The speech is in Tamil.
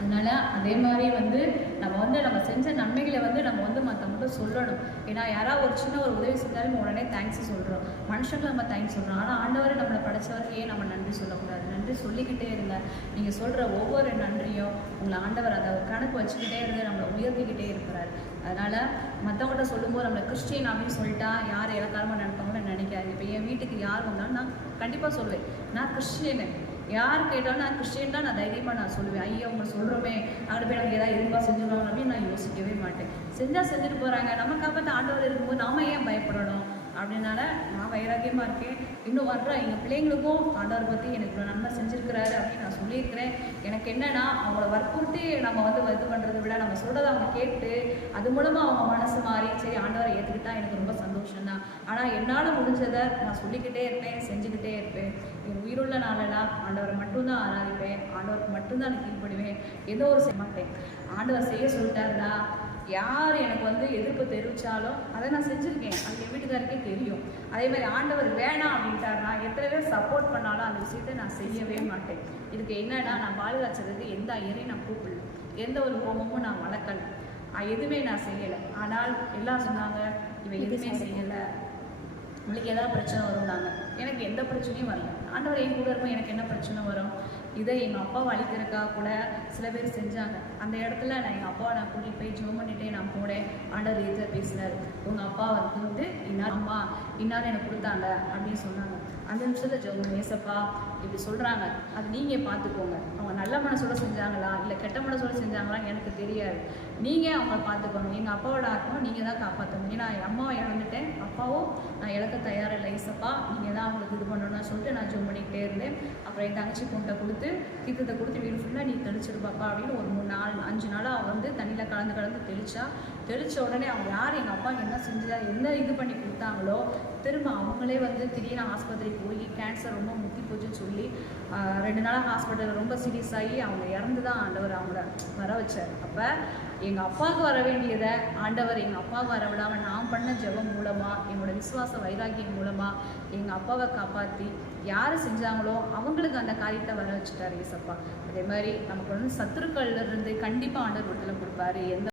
அதனால் அதே மாதிரி நம்ம செஞ்ச நன்மைகளை நம்ம மற்றவங்கள்ட்ட சொல்லணும். ஏன்னா யாராவது ஒரு சின்ன ஒரு உதவி செஞ்சாலும் உடனே தேங்க்ஸ் சொல்கிறோம், மனுஷங்களுக்கு நம்ம தேங்க்ஸ் சொல்கிறோம். ஆனால் ஆண்டவரை நம்மளை படைச்சவருக்கு ஏன் நம்ம நன்றி சொல்லக்கூடாது? நன்றி சொல்லிக்கிட்டே இருங்க. நீங்கள் சொல்கிற ஒவ்வொரு நன்றியும் உங்களை ஆண்டவர் அதை கணக்கு வச்சுக்கிட்டே இருந்து நம்மளை உயர்த்திக்கிட்டே இருக்கிறார். அதனால் மற்றவங்கள்ட்ட சொல்லும்போது நம்மளை கிறிஸ்டியன் அப்படின்னு சொல்லிட்டா யார் இலக்காரமாக நினைப்பாங்களோ நினைக்காது. இப்போ என் வீட்டுக்கு யார் வந்தாலும் நான் கண்டிப்பாக சொல்லுவேன், நான் கிறிஸ்டியனு. யார் கேட்டாலும் நான் கிறிஸ்டியன் தான், நான் தைரியமாக நான் சொல்லுவேன். ஐயோ அவங்க சொல்கிறோமே அங்கே போய் நமக்கு ஏதாவது எதிர்ப்பாக செஞ்சுருவாங்க அப்படின்னு நான் யோசிக்கவே மாட்டேன். செஞ்சால் செஞ்சுட்டு போகிறாங்க, நம்ம காப்பாற்ற ஆண்டவர் இருக்கும்போது நாம ஏன் பயப்படணும்? அப்படின்னால நான் வைராக்கியமாக இருக்கேன். இன்னும் வர்ற எங்கள் பிள்ளைங்களுக்கும் ஆண்டவர் பற்றி எனக்கு இவ்வளோ நன்மை செஞ்சுருக்கிறாரு அப்படின்னு நான் சொல்லியிருக்கிறேன். எனக்கு என்னென்னா அவங்கள வற்புறுத்தி நம்ம இது பண்ணுறதை விட நம்ம சொல்கிறத அவங்க கேட்டு அது மூலமாக அவங்க மனசு மாறி சரி ஆண்டவரை ஏற்றுக்கிட்டா எனக்கு ரொம்ப சந்தோஷம்தான். ஆனால் என்னால் முடிஞ்சதை நான் சொல்லிக்கிட்டே இருப்பேன், செஞ்சுக்கிட்டே இருப்பேன். என் உயிருள்ள நாளெல்லாம் ஆண்டவரை மட்டும்தான் ஆராதிப்பேன், ஆண்டவருக்கு மட்டும்தான் நான் கீழ்ப்படுவேன். ஏதோ ஒரு செய்ய மாட்டேன். ஆண்டவர் செய்ய சொல்லிட்டாருன்னா யார் எனக்கு எதிர்ப்பு தெரிவித்தாலும் அதை நான் செஞ்சுருக்கேன், அது என் வீட்டுக்காருக்கே தெரியும். அதே மாதிரி ஆண்டவர் வேணாம் அப்படின்ட்டாருன்னா எத்தனை பேர் சப்போர்ட் பண்ணாலும் அந்த விஷயத்தை நான் செய்யவே மாட்டேன். இதுக்கு என்னன்னா நான் பாதுகாச்சதுக்கு எந்த ஐயரையும் நான் கூப்பிடல, எந்த ஒரு ஹோமமும் நான் வளர்க்கல, எதுவுமே நான் செய்யலை. ஆனால் எல்லாம் சொன்னாங்க இவன் எதுவுமே செய்யலை, உங்களுக்கு ஏதாவது பிரச்சனை வரும்னாங்க. எனக்கு எந்த பிரச்சனையும் வரல. ஆண்டவர் என் கூட இருக்கும், எனக்கு என்ன பிரச்சனை வரும்? இதை எங்கள் அப்பாவை அழிக்கிறதுக்காக கூட சில பேர் செஞ்சாங்க. அந்த இடத்துல நான் எங்கள் அப்பாவை கூட்டிகிட்டு போய் ஜோம் பண்ணிட்டே நான் போனேன். ஆண்டவர் எதில் பேசினார், உங்கள் அப்பா இன்னார் அம்மா இன்னார் எனக்கு கொடுத்தாங்க அப்படின்னு சொன்னாங்க. அந்த நிமிஷத்தில் ஜோம் ஏசப்பா இப்படி சொல்கிறாங்க, அது நீங்கள் பார்த்துக்கோங்க. அவங்க நல்ல மனசோட செஞ்சாங்களா இல்லை கெட்ட மனசோட செஞ்சாங்களா எனக்கு தெரியாது, நீங்கள் அவங்கள பார்த்துக்கணும். எங்கள் அப்பாவோட ஆத்மா நீங்கள் தான் காப்பாற்றணும். ஏன்னா என் அம்மாவை இழந்துட்டேன், அப்பாவும் நான் இழக்க தயாரில்லை. ஏசப்பா நீங்கள் தான் அவங்களுக்கு இது பண்ணணும்னு சொல்லிட்டு நான் ஜோம் பண்ணிக்கிட்டே இருந்தேன். அப்புறம் என் தங்கச்சி பொண்ணை கொடுத்து தீர்த்தத்தை கொடுத்து வீடு ஃபுல்லாக நீ தெளிச்சிருப்பாப்பா அப்படின்னு ஒரு 3-5 நாளாக தண்ணியில் கலந்து தெளித்த உடனே அவங்க யார் எங்கள் அப்பா என்ன செஞ்சா என்ன இது பண்ணி கொடுத்தாங்களோ திரும்ப அவங்களே திடீர்னு ஆஸ்பத்திரி போய் கேன்சர் ரொம்ப முத்தி போச்சுன்னு சொல்லி 2 நாளாக ஹாஸ்பிட்டலில் ரொம்ப சீரியஸ் ஆகி அவங்க இறந்து தான் ஆண்டவர் அவங்கள வர வச்சார். அப்போ எங்கள் அப்பாவுக்கு வர வேண்டியதை ஆண்டவர் எங்கள் அப்பாவுக்கு வர விடாமல் நான் பண்ண ஜெபம் மூலமாக என்னோடய விசுவாச வைராக்கியம் மூலமாக எங்கள் அப்பாவை காப்பாற்றி யார் செஞ்சாங்களோ அவங்களுக்கு அந்த காரியத்தை வர வச்சுட்டார் ஏசப்பா. அதே மாதிரி நமக்கு சத்துருக்கள்லேருந்து கண்டிப்பாக ஆண்டவர் விடுதலை கொடுப்பாரு. எந்த